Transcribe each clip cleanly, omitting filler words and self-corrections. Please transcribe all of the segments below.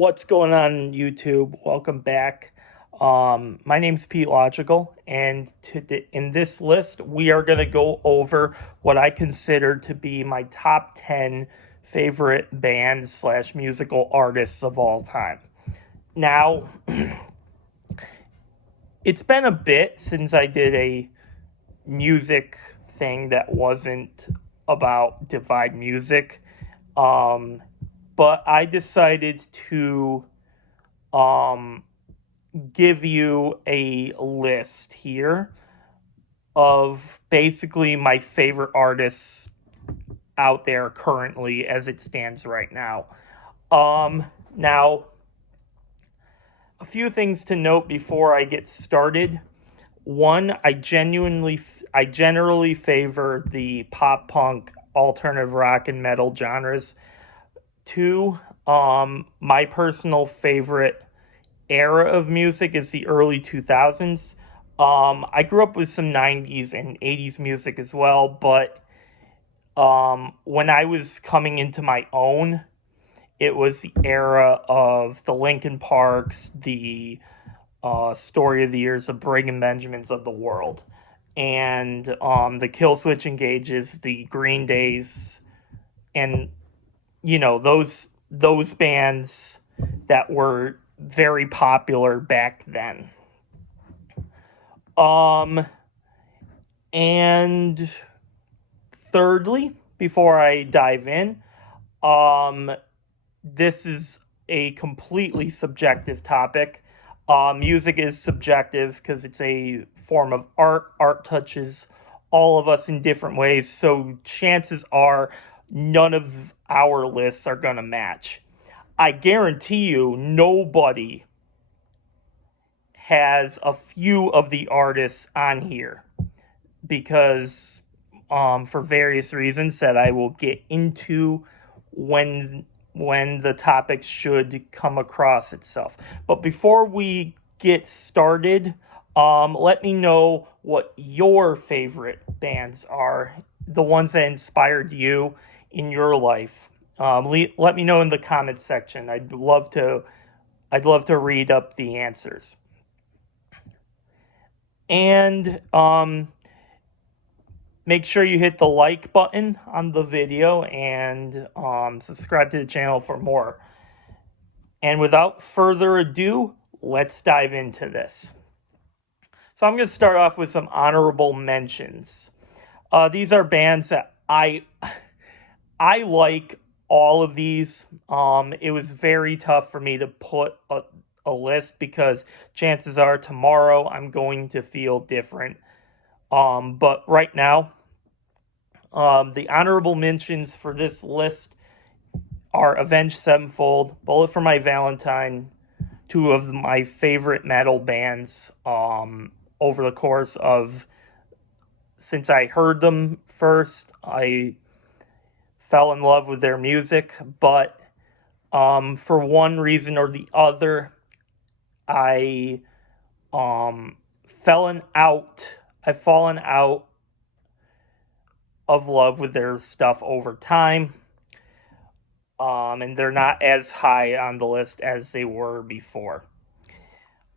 What's going on YouTube? Welcome back. My name's Petelogical, and in this list, we are going to go over what I consider to be my top 10 favorite bands slash musical artists of all time. Now, it's been a bit since I did a music thing that wasn't about Divide Music, but I decided to give you a list here of basically my favorite artists out there currently as it stands right now. Now, a few things to note before I get started. One, I generally favor the pop punk, alternative rock, and metal genres. Two, my personal favorite era of music is the early 2000s. I grew up with some 90s and 80s music as well, but when I was coming into my own, it was the era of the Linkin Parks, the Story of the Years of Brigham Benjamins of the world, and the Killswitch Engages, the Green Days, and those bands that were very popular back then. And thirdly, before I dive in, this is a completely subjective topic. Music is subjective because it's a form of art. Art touches all of us in different ways, so chances are none of our lists are going to match. I guarantee you nobody has a few of the artists on here because for various reasons that I will get into when the topic should come across itself. But before we get started, let me know what your favorite bands are, the ones that inspired you in your life. Let me know in the comments section. I'd love to read up the answers. And make sure you hit the like button on the video and subscribe to the channel for more. And without further ado, let's dive into this. So I'm going to start off with some honorable mentions. These are bands that I like all of these. It was very tough for me to put a list because chances are tomorrow I'm going to feel different. But right now, the honorable mentions for this list are Avenged Sevenfold, Bullet for My Valentine, two of my favorite metal bands over the course of, since I heard them first, I fell in love with their music, but for one reason or the other, I've fallen out of love with their stuff over time, and they're not as high on the list as they were before.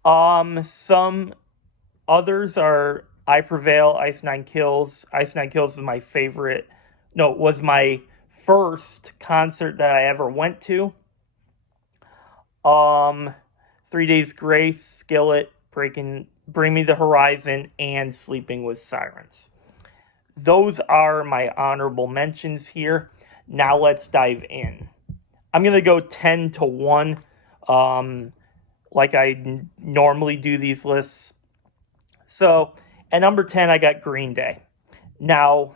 Some others are I Prevail, Ice Nine Kills. Ice Nine Kills was my first concert that I ever went to. 3 Days Grace, Skillet, Bring Me the Horizon, and Sleeping with Sirens. Those are my honorable mentions here. Now let's dive in. I'm going to go 10 to 1, like I normally do these lists. So, at number 10, I got Green Day. Now,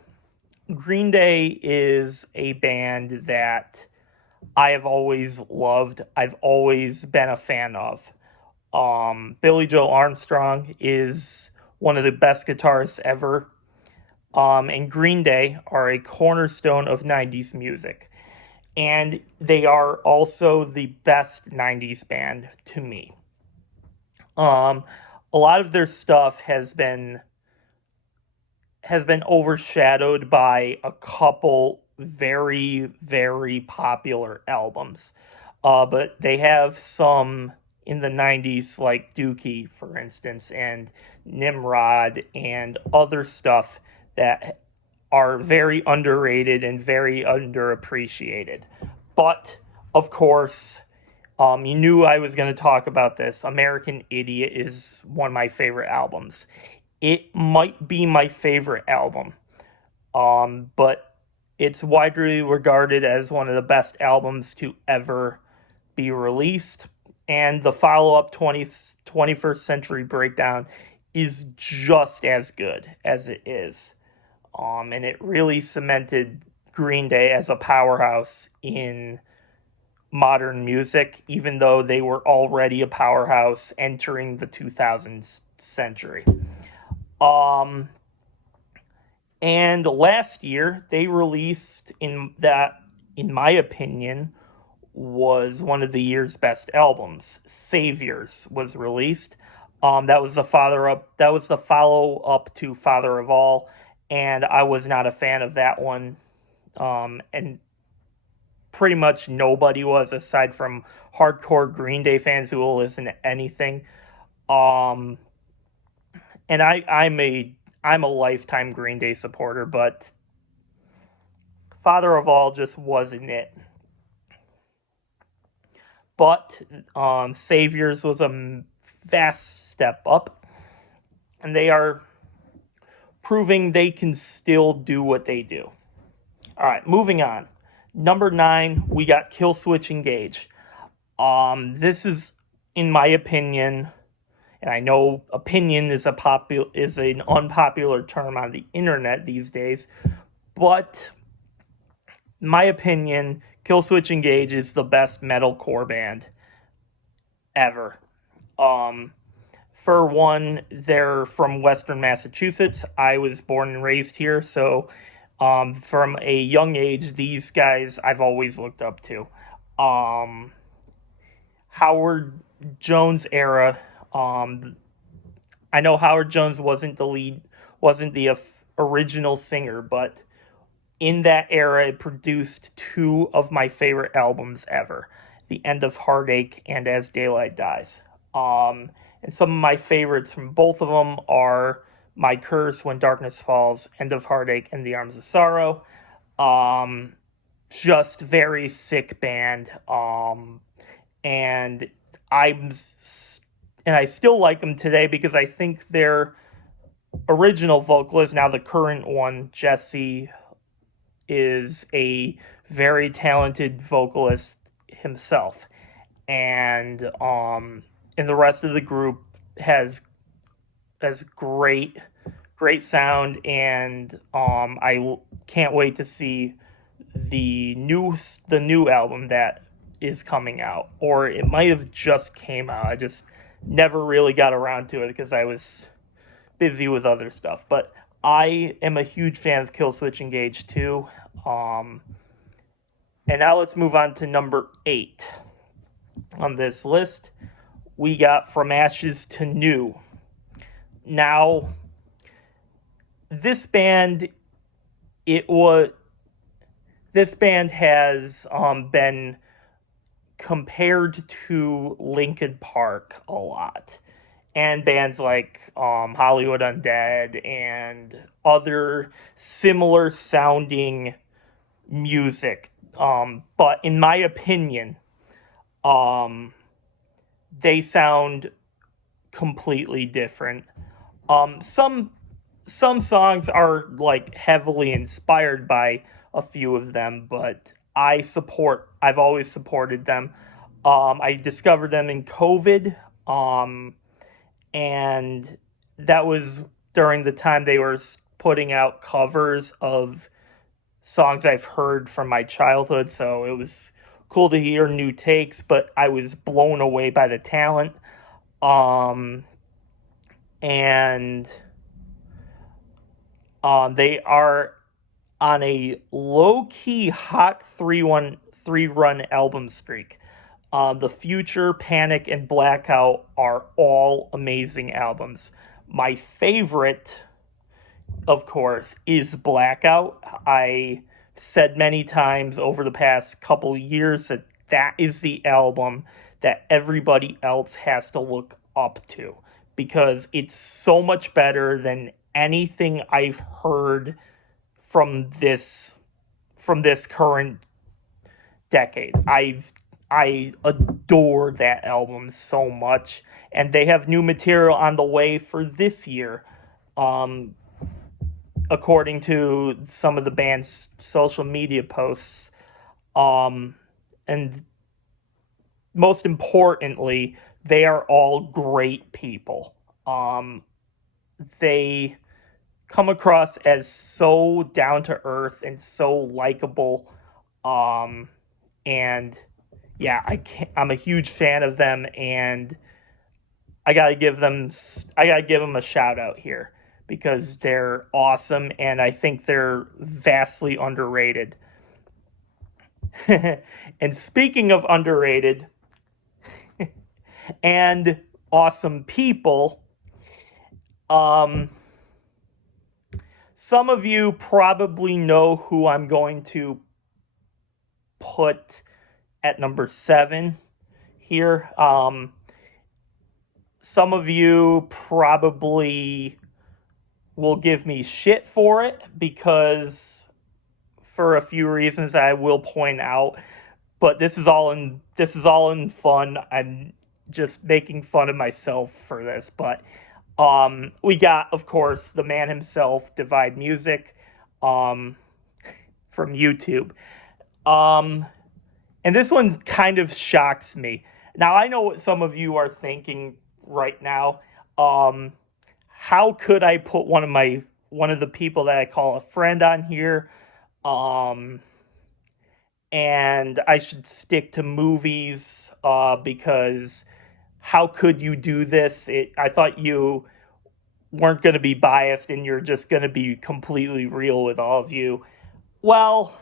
Green Day is a band that I have always loved. I've always been a fan of. Billy Joe Armstrong is one of the best guitarists ever. And Green Day are a cornerstone of 90s music. And they are also the best 90s band to me. A lot of their stuff has been overshadowed by a couple very, very popular albums. But they have some in the 90s, like Dookie, for instance, and Nimrod, and other stuff that are very underrated and very underappreciated. But, of course, you knew I was going to talk about this. American Idiot is one of my favorite albums. It might be my favorite album, but it's widely regarded as one of the best albums to ever be released. And the follow-up 21st Century Breakdown is just as good as it is. And it really cemented Green Day as a powerhouse in modern music, even though they were already a powerhouse entering the 2000s century. And last year they released in my opinion, was one of the year's best albums. Saviors was released. That was the follow up to Father of All, and I was not a fan of that one. And pretty much nobody was, aside from hardcore Green Day fans who will listen to anything. And I'm a lifetime Green Day supporter, but Father of All just wasn't it. But Saviors was a vast step up, and they are proving they can still do what they do. All right, moving on. Number 9, we got Killswitch Engage. This is, in my opinion, and I know opinion is an unpopular term on the internet these days, but in my opinion, Killswitch Engage is the best metalcore band ever. For one, they're from Western Massachusetts. I was born and raised here, so from a young age, these guys I've always looked up to. Howard Jones era. I know Howard Jones wasn't the original singer, but in that era, it produced 2 of my favorite albums ever: The End of Heartache and As Daylight Dies. And some of my favorites from both of them are My Curse, When Darkness Falls, End of Heartache, and The Arms of Sorrow. Just very sick band. And I still like them today because I think their original vocalist, now the current one, Jesse, is a very talented vocalist himself. And the rest of the group has great sound, and I can't wait to see the new album that is coming out, or it might have just came out. I just never really got around to it because I was busy with other stuff. But I am a huge fan of Killswitch Engage too. And now let's move on to number 8 on this list. We got From Ashes to New. Now, this band has been compared to Linkin Park a lot, and bands like Hollywood Undead and other similar sounding music. But in my opinion, they sound completely different. Some songs are like heavily inspired by a few of them, but I've always supported them. I discovered them in COVID, and that was during the time they were putting out covers of songs I've heard from my childhood, so it was cool to hear new takes, but I was blown away by the talent. And they are on a low-key hot 3-run album streak. The Future, Panic, and Blackout are all amazing albums. My favorite, of course, is Blackout. I said many times over the past couple of years that that is the album that everybody else has to look up to, because it's so much better than anything I've heard from this current decade. I adore that album so much, and they have new material on the way for this year. Um, According to some of the band's social media posts. And most importantly, they are all great people. They come across as so down to earth and so likable. And yeah, I'm a huge fan of them, and I gotta give them a shout out here because they're awesome, and I think they're vastly underrated. And speaking of underrated and awesome people, some of you probably know who I'm going to put at number 7 here. Some of you probably will give me shit for it because for a few reasons I will point out, but this is all in fun. I'm just making fun of myself for this, but we got, of course, the man himself, Divide Music, from YouTube. And this one kind of shocks me. Now, I know what some of you are thinking right now. How could I put one of the people that I call a friend on here? And I should stick to movies, because how could you do this? I thought you weren't going to be biased and you're just going to be completely real with all of you. Well,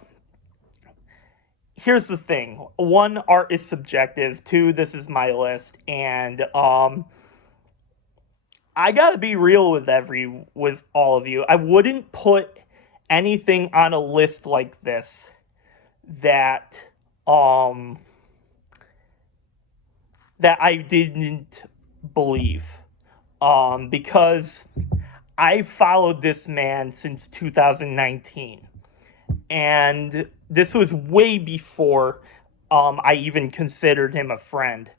here's the thing. 1, art is subjective. 2, this is my list. And I gotta be real with all of you. I wouldn't put anything on a list like this that I didn't believe. Because I followed this man since 2019. And this was way before I even considered him a friend.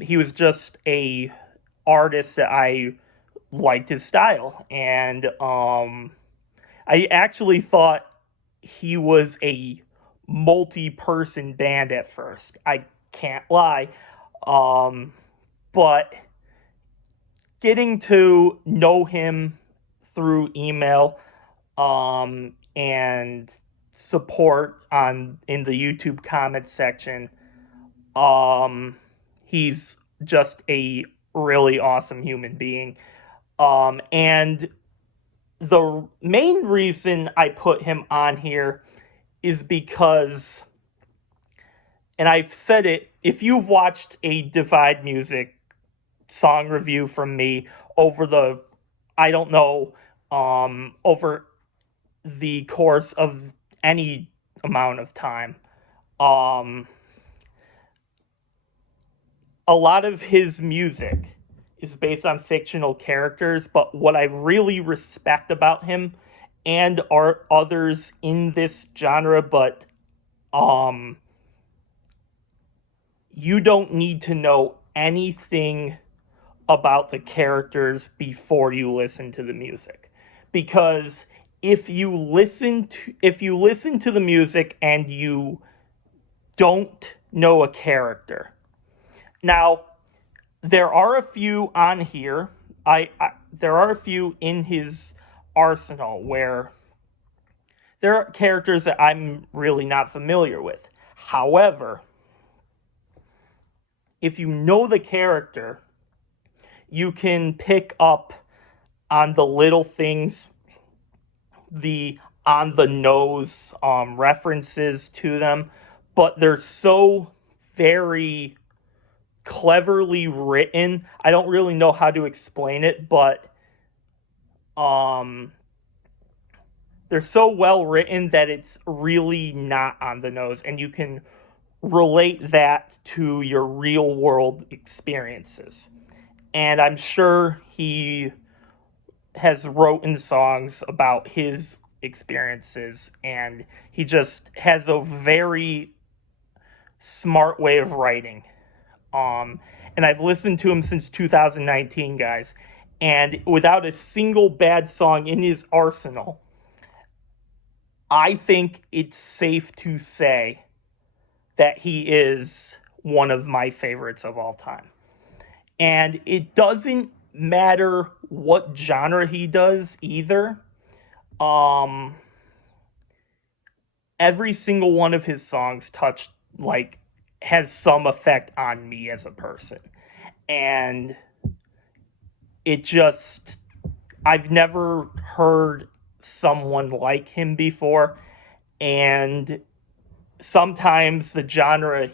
He was just a artist that I liked his style, and I actually thought he was a multi-person band at first. I can't lie, but getting to know him through email and support in the YouTube comment section, he's just a really awesome human being. And the main reason I put him on here is because, and I've said it, if you've watched a Divide Music song review from me over the course of any amount of time, a lot of his music is based on fictional characters, but what I really respect about him and are others in this genre, but you don't need to know anything about the characters before you listen to the music, because if you listen to the music and you don't know a character, now there are a few on here, there are a few in his arsenal where there are characters that I'm really not familiar with. However, if you know the character, you can pick up on the little things, the on the nose references to them, but they're so very cleverly written. I don't really know how to explain it, but they're so well written that it's really not on the nose, and you can relate that to your real world experiences. And I'm sure he has written songs about his experiences, and he just has a very smart way of writing. Um, and I've listened to him since 2019, guys, and without a single bad song in his arsenal, I think it's safe to say that he is one of my favorites of all time. And it doesn't matter what genre he does either. Every single one of his songs has some effect on me as a person. And it just, I've never heard someone like him before. And sometimes the genre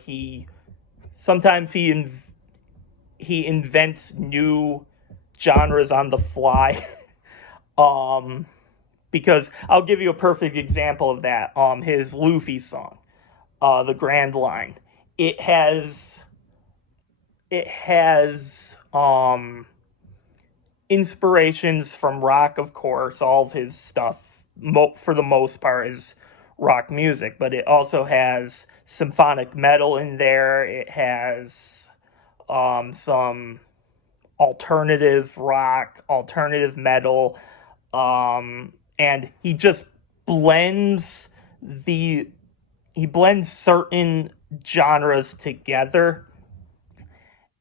sometimes he invents new genres on the fly. Because I'll give you a perfect example of that. His Luffy song, the Grand Line. It has inspirations from rock, of course. All of his stuff, for the most part, is rock music, but it also has symphonic metal in there. It has some alternative rock, alternative metal, and he just blends certain genres together,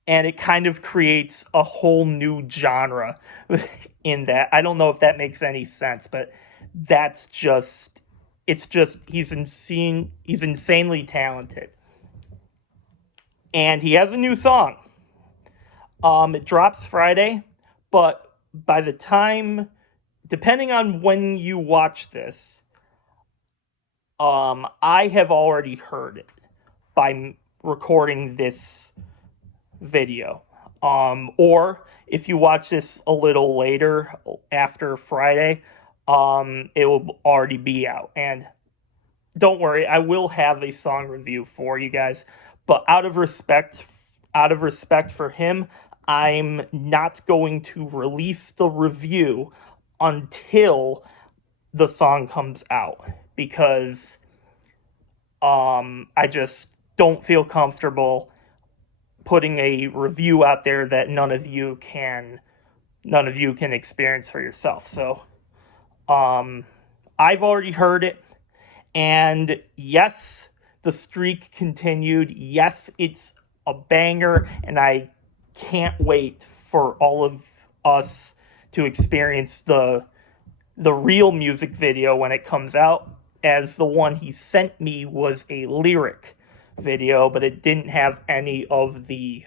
and it kind of creates a whole new genre in that. I don't know if that makes any sense, but he's insanely talented. And he has a new song. It drops Friday, but by the time, depending on when you watch this, I have already heard it by recording this video. Or if you watch this a little later after Friday, it will already be out. And don't worry, I will have a song review for you guys. But out of respect for him, I'm not going to release the review until the song comes out, because I just don't feel comfortable putting a review out there that none of you can experience for yourself. So I've already heard it, and yes, the streak continued. Yes, it's a banger, and I can't wait for all of us to experience the real music video when it comes out, as the one he sent me was a lyric video, but it didn't have any of the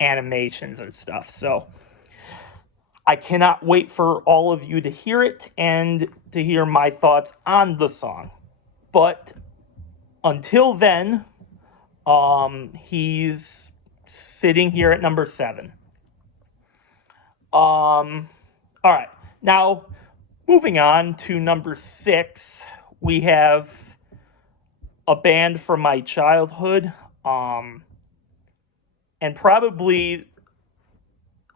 animations and stuff. So I cannot wait for all of you to hear it and to hear my thoughts on the song. But until then, he's sitting here at number 7. All right, now moving on to number 6, we have a band from my childhood, and probably,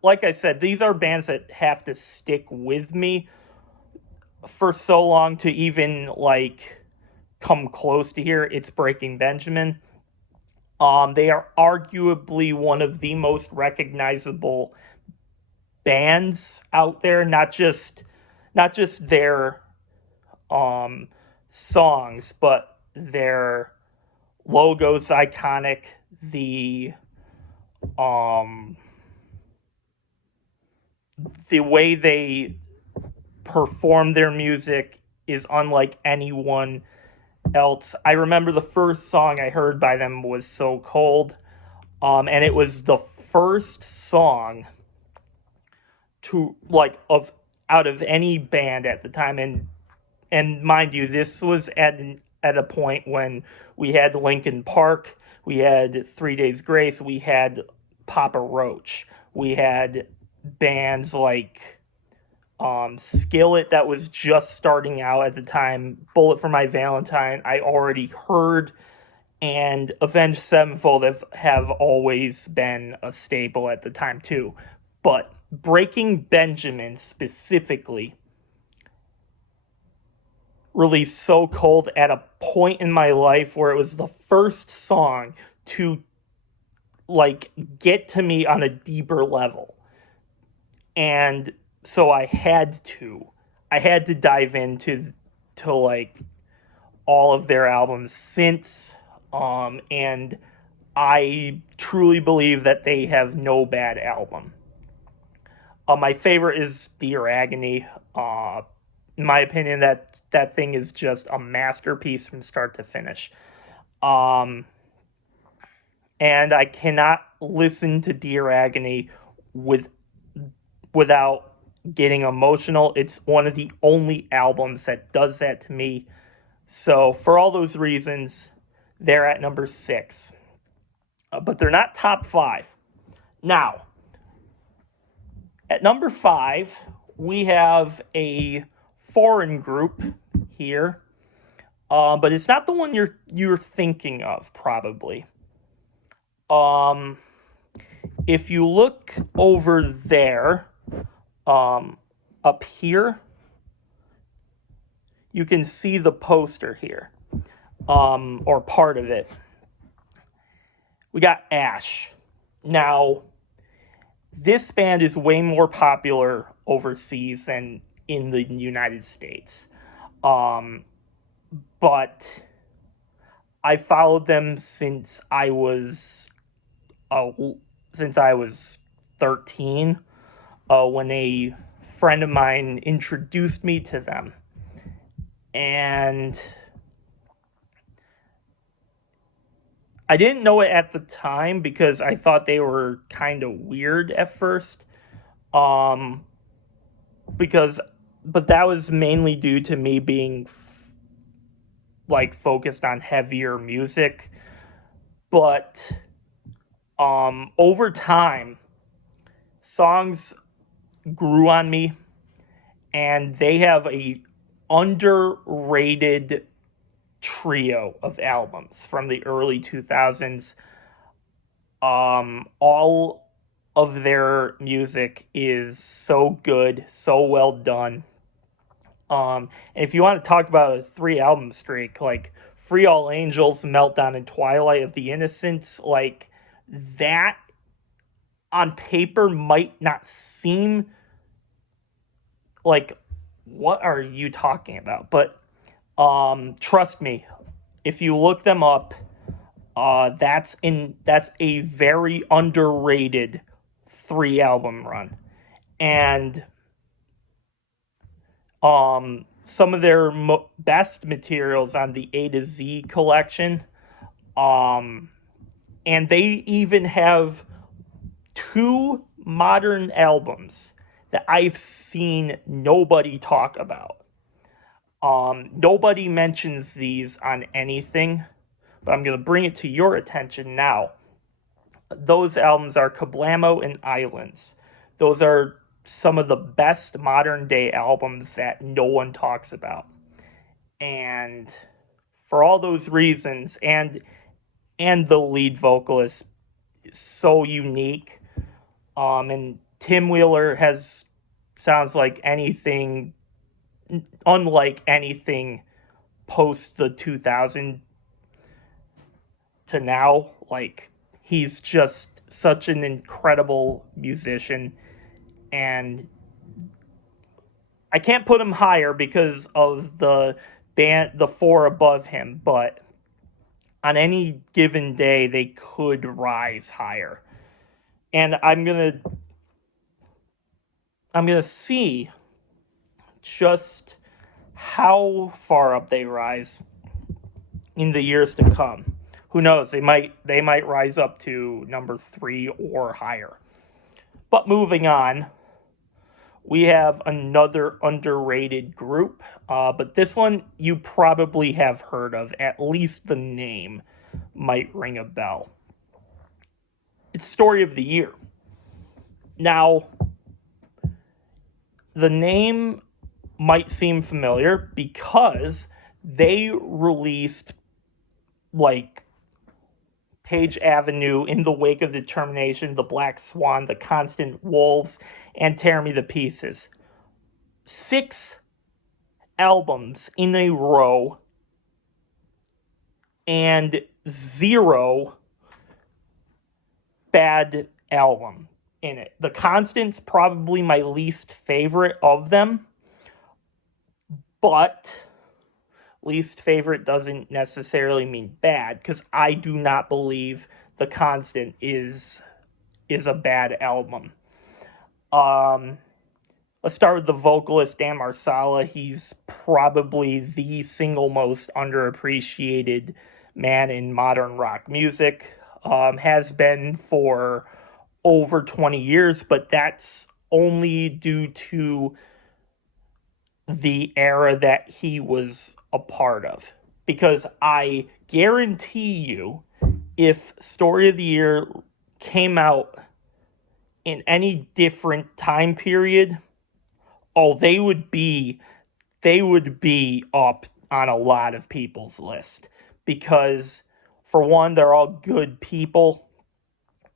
like I said, these are bands that have to stick with me for so long to even come close to here. It's Breaking Benjamin. They are arguably one of the most recognizable bands out there, not just their songs, but their logo's iconic. The way they perform their music is unlike anyone else. I remember the first song I heard by them was So Cold, and it was the first song to out of any band at the time, and mind you, this was at a point when we had Linkin Park, we had 3 Days Grace, we had Papa Roach, we had bands like Skillet that was just starting out at the time, Bullet for My Valentine. I already heard and Avenged Sevenfold have always been a staple at the time too. But Breaking Benjamin specifically released So Cold at a point in my life where it was the first song to like get to me on a deeper level. And so I had to dive into like all of their albums since, and I truly believe that they have no bad album. My favorite is Dear Agony. In my opinion, that thing is just a masterpiece from start to finish. And I cannot listen to Dear Agony without getting emotional. It's one of the only albums that does that to me. So for all those reasons, they're at number 6. But they're not top 5. Now, at number 5, we have a foreign group here, but it's not the one you're thinking of, probably. If you look over there, up here, you can see the poster here, or part of it. We got Ash. Now, this band is way more popular overseas than in the United States. But I followed them since I was 13, when a friend of mine introduced me to them. And I didn't know it at the time because I thought they were kind of weird at first. But that was mainly due to me being like focused on heavier music. But over time, songs grew on me, and they have a underrated trio of albums from the early 2000s. All of their music is so good, so well done. And if you want to talk about a 3-album streak, like Free All Angels, Meltdown, and Twilight of the Innocents, like that on paper might not seem like, what are you talking about? But trust me, if you look them up, that's a very underrated 3-album run. And some of their best materials on the A to Z collection, and they even have 2 modern albums that I've seen nobody talk about. Nobody mentions these on anything, but I'm going to bring it to your attention now. Those albums are Kablamo and Islands. Those are some of the best modern day albums that no one talks about. And for all those reasons, and the lead vocalist is so unique, and Tim Wheeler sounds like anything, unlike anything post the 2000 to now. Like, he's just such an incredible musician, and I can't put him higher because of the 4 above him, but on any given day they could rise higher. And I'm gonna see just how far up they rise in the years to come. Who knows? They might rise up to number 3 or higher. But moving on, we have another underrated group, but this one you probably have heard of. At least the name might ring a bell. It's Story of the Year. Now, the name might seem familiar because they released like Page Avenue, In the Wake of Determination, The Black Swan, The Constant Wolves, and Tear Me to Pieces. 6 albums in a row and 0 bad album in it. The Constant's probably my least favorite of them, but least favorite doesn't necessarily mean bad, because I do not believe The Constant is a bad album. Let's start with the vocalist, Dan Marsala. He's probably the single most underappreciated man in modern rock music. Has been for over 20 years, but that's only due to the era that he was a part of. Because I guarantee you, if Story of the Year came out in any different time period, they would be up on a lot of people's list. Because, for one, they're all good people.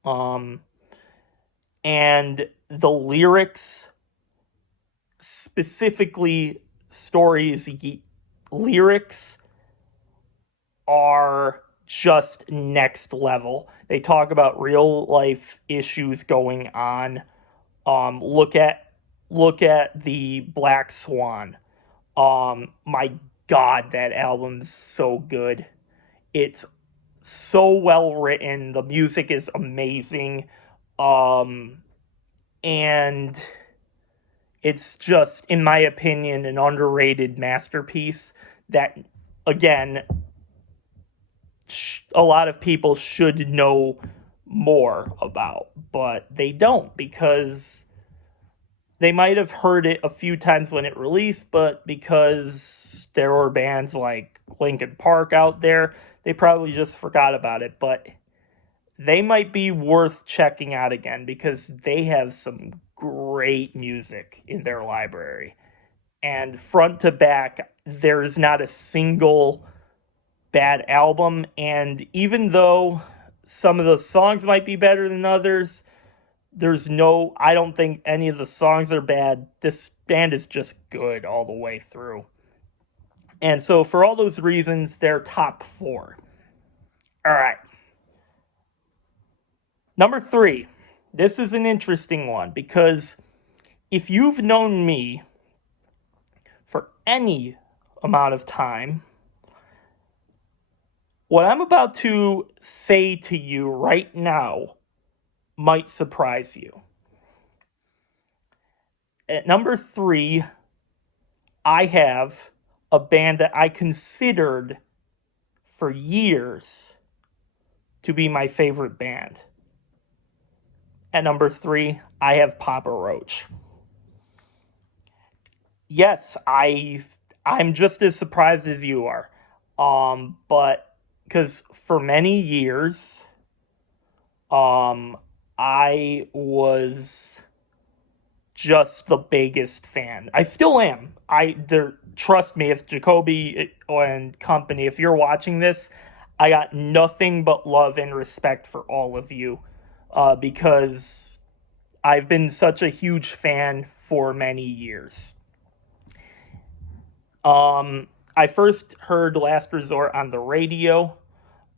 And the lyrics, specifically Story's lyrics, are just next level. They talk about real life issues going on. Look at The Black Swan. My God, that album's so good. It's so well written. The music is amazing. And it's just, in my opinion, an underrated masterpiece that, again, a lot of people should know more about, but they don't, because they might have heard it a few times when it released, but because there were bands like Linkin Park out there, they probably just forgot about it. But they might be worth checking out again, because they have some great music in their library. And front to back, there is not a single bad album. And even though some of the songs might be better than others, I don't think any of the songs are bad. This band is just good all the way through. And so for all those reasons, they're top 4. All right. Number 3. This is an interesting one, because if you've known me for any amount of time, what I'm about to say to you right now might surprise you. At number 3, I have a band that I considered for years to be my favorite band. At number 3, I have Papa Roach. Yes, I'm just as surprised as you are. But because for many years, I was just the biggest fan. I still am. Trust me, if Jacoby and company, if you're watching this, I got nothing but love and respect for all of you, because I've been such a huge fan for many years. I first heard Last Resort on the radio,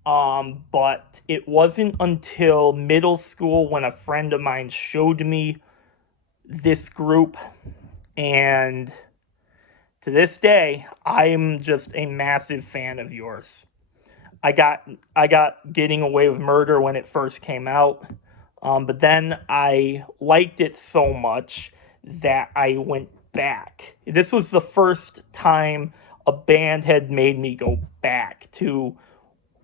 but it wasn't until middle school when a friend of mine showed me this group, and to this day, I'm just a massive fan of yours. I got Getting Away with Murder when it first came out, but then I liked it so much that I went back. This was the first time a band had made me go back to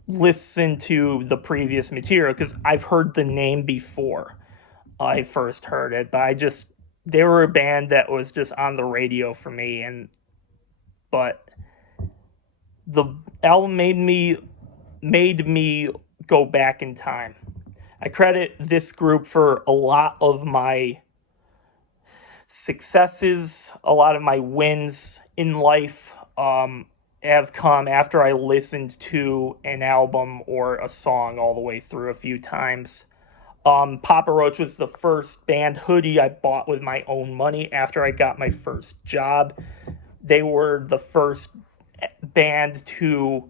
listen to the previous material, because I've heard the name before I first heard it, but they were a band that was just on the radio for me, but the album made me go back in time. I credit this group for a lot of my successes, a lot of my wins in life. have come after I listened to an album or a song all the way through a few times. Papa Roach was the first band hoodie I bought with my own money after I got my first job. They were the first band to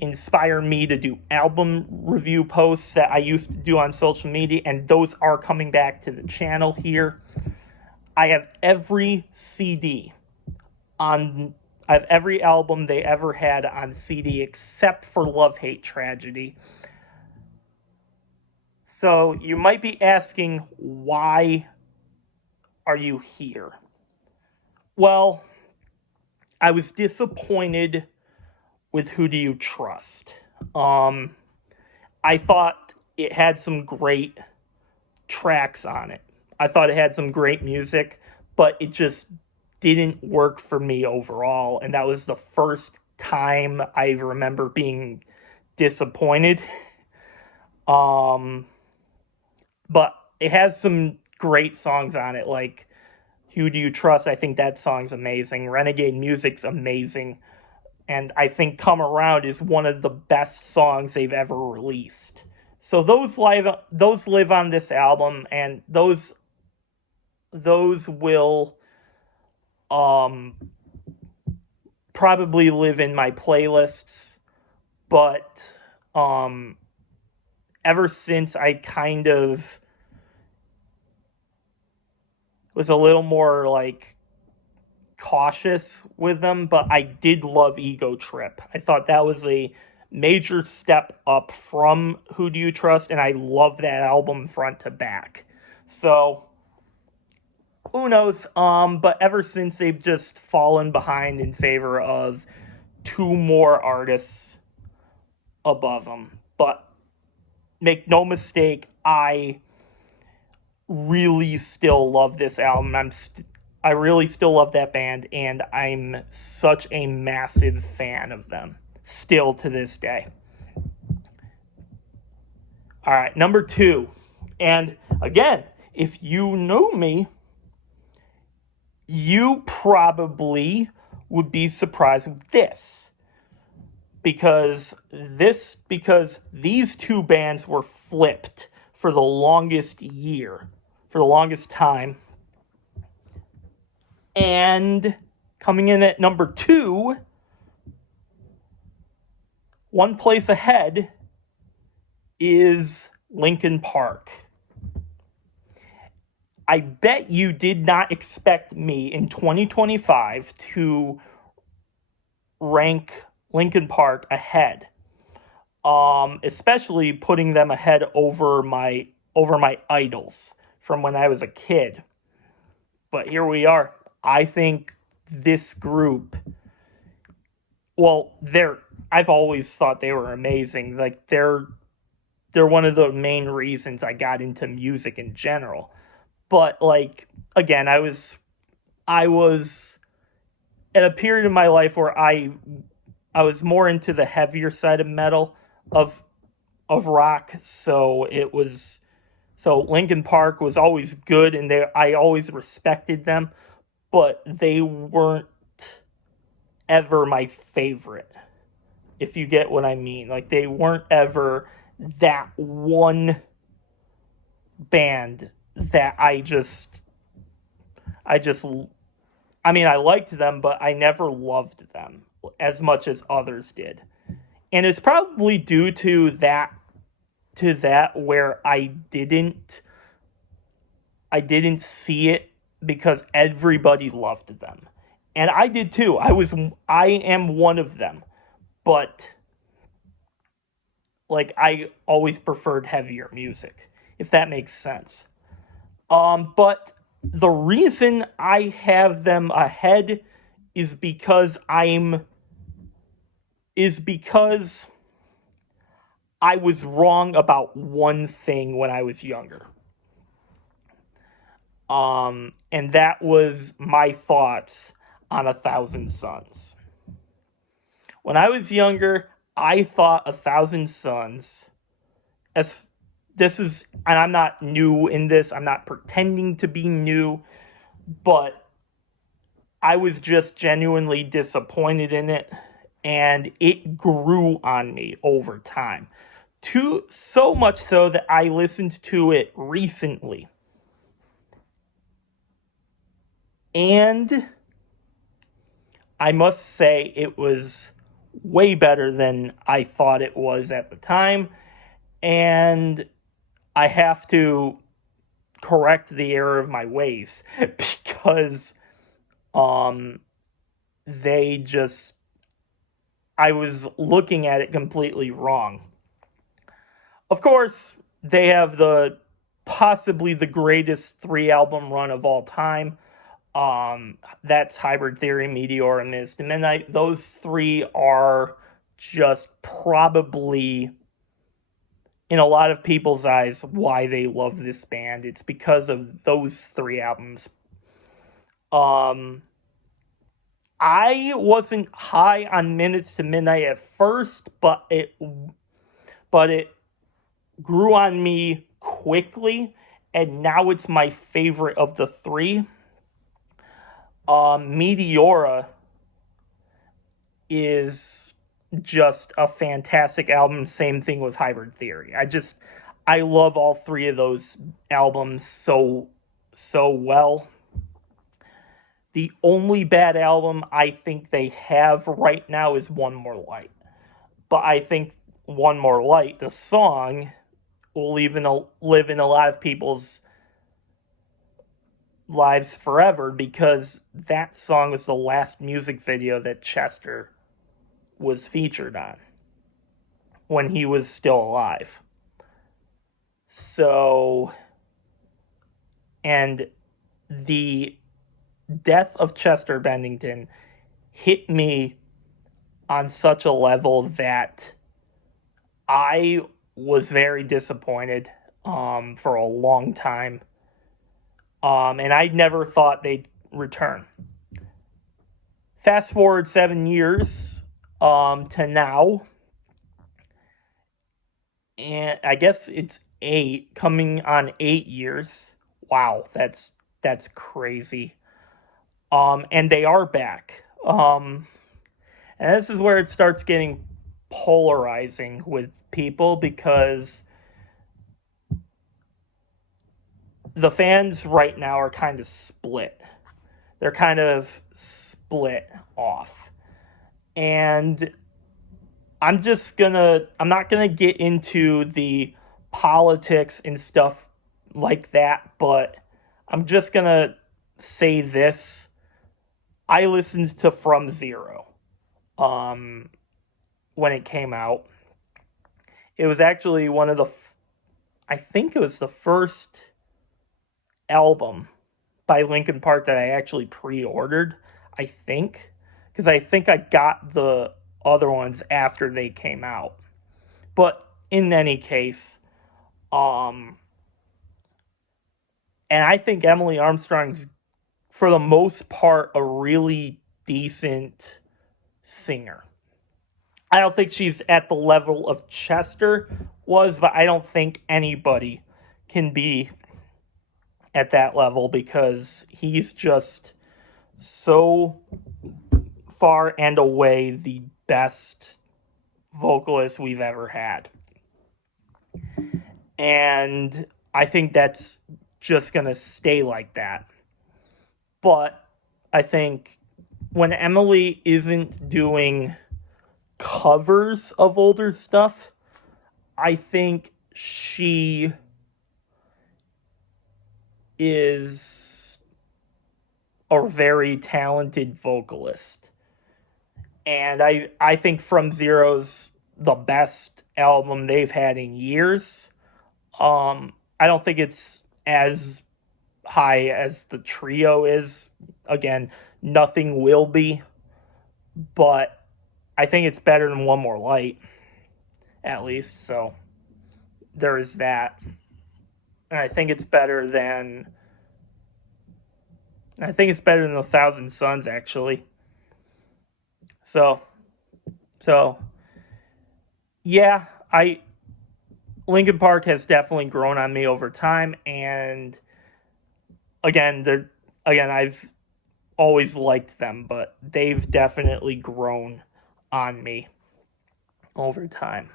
inspire me to do album review posts that I used to do on social media, and those are coming back to the channel here. I have every CD on, I have every album they ever had on CD except for Love, Hate, Tragedy. So you might be asking, why are you here? Well, I was disappointed with Who Do You Trust? I thought it had some great tracks on it. I thought it had some great music, but it just didn't work for me overall. And that was the first time I remember being disappointed. But it has some great songs on it, like Who Do You Trust? I think that song's amazing. Renegade Music's amazing. And I think Come Around is one of the best songs they've ever released. So those live on this album, and those will probably live in my playlists. But ever since I kind of was a little more like cautious with them, but I did love Ego Trip. I thought that was a major step up from Who Do You Trust, and I love that album front to back. So who knows? But ever since, they've just fallen behind in favor of two more artists above them. But make no mistake, I really still love this album. I really still love that band, and I'm such a massive fan of them, still to this day. All right, number 2. And again, if you know me, you probably would be surprised with this. Because these two bands were flipped for the longest time. And coming in at number 2, one place ahead, is Linkin Park. I bet you did not expect me in 2025 to rank Linkin Park ahead. Especially putting them ahead over my idols from when I was a kid. But here we are. I think this group, well, I've always thought they were amazing. Like, they're one of the main reasons I got into music in general. But, like, again, I was at a period in my life where I was more into the heavier side of metal, of rock, so Linkin Park was always good, and I always respected them, but they weren't ever my favorite, if you get what I mean. Like, they weren't ever that one band that I mean, I liked them, but I never loved them as much as others did. And it's probably due to that where I didn't see it because everybody loved them. And I did too. I am one of them. But like, I always preferred heavier music, if that makes sense. But the reason I have them ahead is because I was wrong about one thing when I was younger. And that was my thoughts on 1,000 Suns. When I was younger, I thought 1,000 Suns, and I'm not new in this, I'm not pretending to be new, but I was just genuinely disappointed in it, and it grew on me over time. So much so that I listened to it recently. And I must say it was way better than I thought it was at the time. And I have to correct the error of my ways because they just, I was looking at it completely wrong. Of course, they have possibly the greatest 3-album run of all time. That's Hybrid Theory, Meteor, and Minutes to Midnight. Those 3 are just probably, in a lot of people's eyes, why they love this band. It's because of those 3 albums. I wasn't high on Minutes to Midnight at first, but it grew on me quickly, and now it's my favorite of the 3. Meteora is just a fantastic album. Same thing with Hybrid Theory. I love all 3 of those albums so well. The only bad album I think they have right now is One More Light. But I think One More Light, the song, will live in a lot of people's lives forever, because that song was the last music video that Chester was featured on when he was still alive. So, and the death of Chester Bennington hit me on such a level that I was very disappointed for a long time. And I never thought they'd return. Fast forward 7 years to now, and I guess it's 8, coming on 8 years. Wow, that's crazy. And they are back. And this is where it starts getting polarizing with people, because the fans right now are kind of split. They're kind of split off. And I'm not gonna get into the politics and stuff like that, but I'm just gonna say this. I listened to From Zero when it came out. It was actually I think it was the first album by Linkin Park that I actually pre-ordered, I think, because I think I got the other ones after they came out. But in any case, and I think Emily Armstrong's, for the most part, a really decent singer. I don't think she's at the level of Chester was, but I don't think anybody can be at that level, because he's just so far and away the best vocalist we've ever had. And I think that's just going to stay like that. But I think when Emily isn't doing covers of older stuff, I think she is a very talented vocalist. And I think From Zero's the best album they've had in years. I don't think it's as high as the trio is. Again, nothing will be. But I think it's better than One More Light, at least. So there is that. And I think it's better than A Thousand Suns, actually. So yeah, Linkin Park has definitely grown on me over time, and again, I've always liked them, but they've definitely grown on me over time.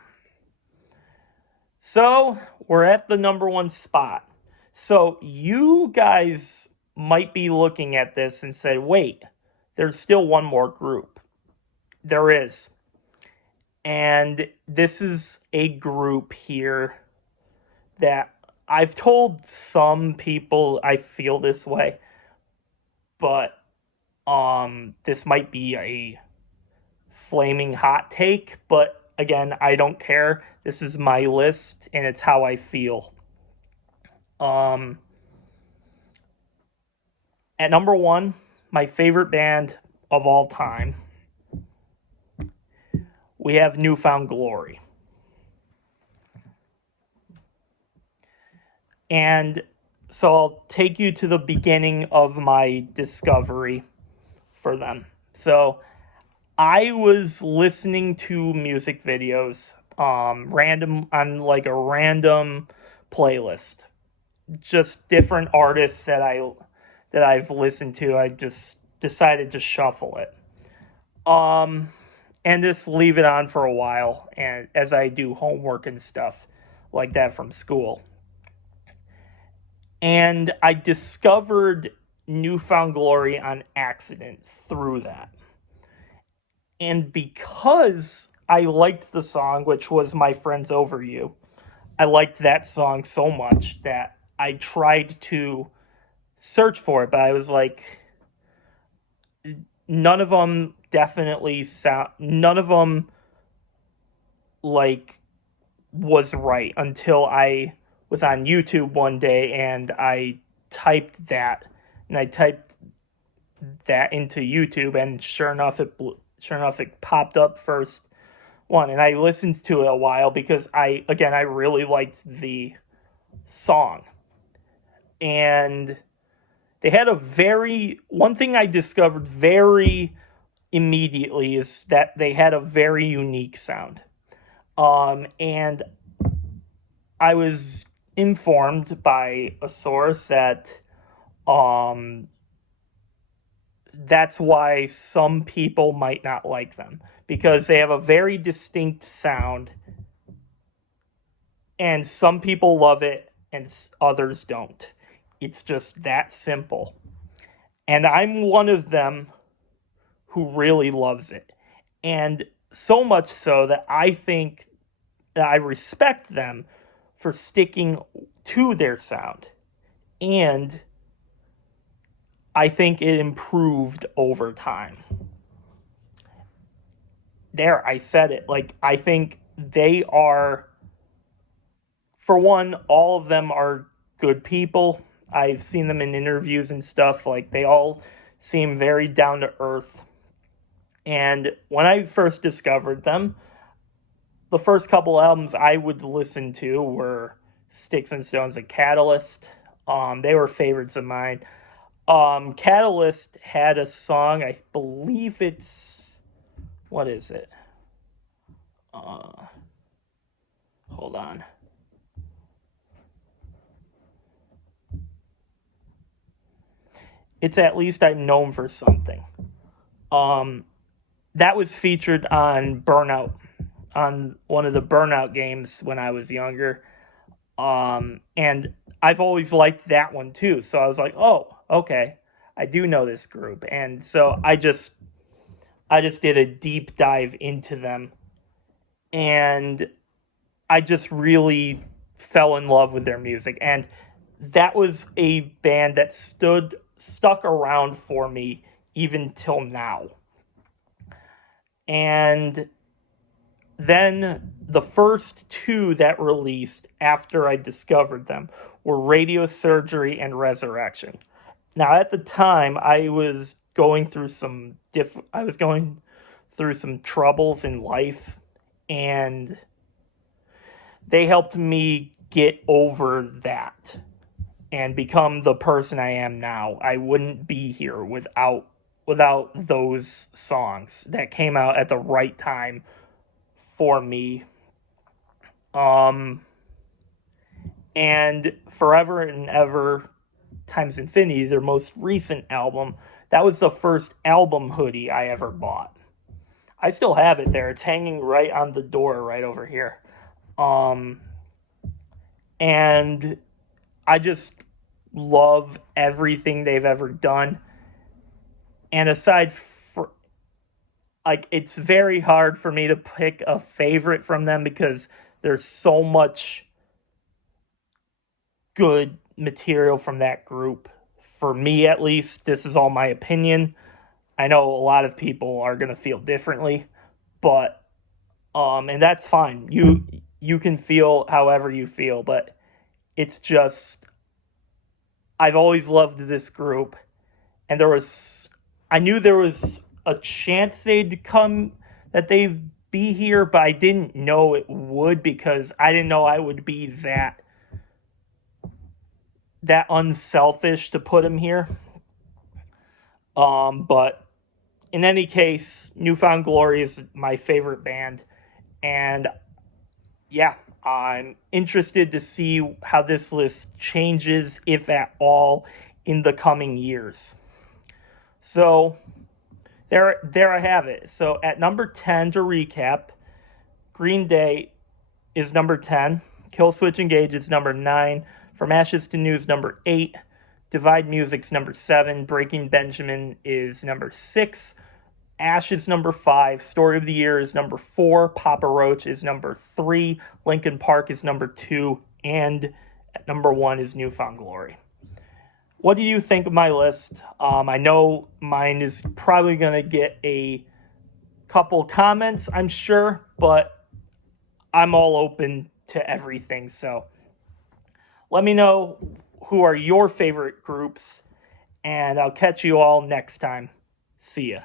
So we're at the number one spot. So you guys might be looking at this and say, wait, there's still one more group. There is. And this is a group here that I've told some people I feel this way, but this might be a flaming hot take, but again, I don't care. This is my list and it's how I feel. At number one, my favorite band of all time, we have New Found Glory. And so I'll take you to the beginning of my discovery for them. So I was listening to music videos, random on like a random playlist, just different artists that I've listened to. I just decided to shuffle it, and just leave it on for a while, and as I do homework and stuff like that from school. And I discovered New Found Glory on accident through that. And because I liked the song, which was My Friends Over You, I liked that song so much that I tried to search for it, but I was like, none of them like was right until I was on YouTube one day and I typed that into YouTube, and sure enough it popped up first one, and I listened to it a while because I really liked the song. And they had one thing I discovered very immediately is that they had a very unique sound. And I was informed by a source that that's why some people might not like them, because they have a very distinct sound, and some people love it and others don't. It's just that simple. And I'm one of them who really loves it. And so much so that I think that I respect them for sticking to their sound. And I think it improved over time. There, I said it. Like, I think they are, for one, all of them are good people. I've seen them in interviews and stuff. Like, they all seem very down to earth. And when I first discovered them, the first couple albums I would listen to were Sticks and Stones and Catalyst. They were favorites of mine. Catalyst had a song, I believe it's, what is it? Hold on. It's At Least I'm Known for Something. That was featured on Burnout, on one of the Burnout games when I was younger. And I've always liked that one too. So I was like, oh, okay, I do know this group. And so I just did a deep dive into them, and I just really fell in love with their music. And that was a band that stuck around for me even till now. And then the first two that released after I discovered them were Radio Surgery and Resurrection. Now, at the time, I was going through some troubles in life, and they helped me get over that and become the person I am now. I wouldn't be here without those songs that came out at the right time for me. And Forever and Ever Times Infinity, their most recent album, that was the first album hoodie I ever bought. I still have it there. It's hanging right on the door right over here. Um, and I just love everything they've ever done. And aside for, like, it's very hard for me to pick a favorite from them because there's so much good material from that group. For me, at least, this is all my opinion. I know a lot of people are going to feel differently, but and that's fine. You can feel however you feel, but it's just I've always loved this group, and I knew there was a chance they'd come, that they'd be here, but I didn't know it would because I didn't know I would be that unselfish to put them here. But in any case, Newfound Glory is my favorite band, and yeah, I'm interested to see how this list changes, if at all, in the coming years. So there I have it. So at number 10, to recap, Green Day is number 10. Killswitch Engage is number 9. From Ashes to News, number 8. Divide Music's number 7. Breaking Benjamin is number 6. Ash is number 5. Story of the Year is number 4. Papa Roach is number 3. Linkin Park is number 2. And at number 1 is Newfound Glory. What do you think of my list? I know mine is probably going to get a couple comments, I'm sure, but I'm all open to everything. So let me know who are your favorite groups, and I'll catch you all next time. See ya.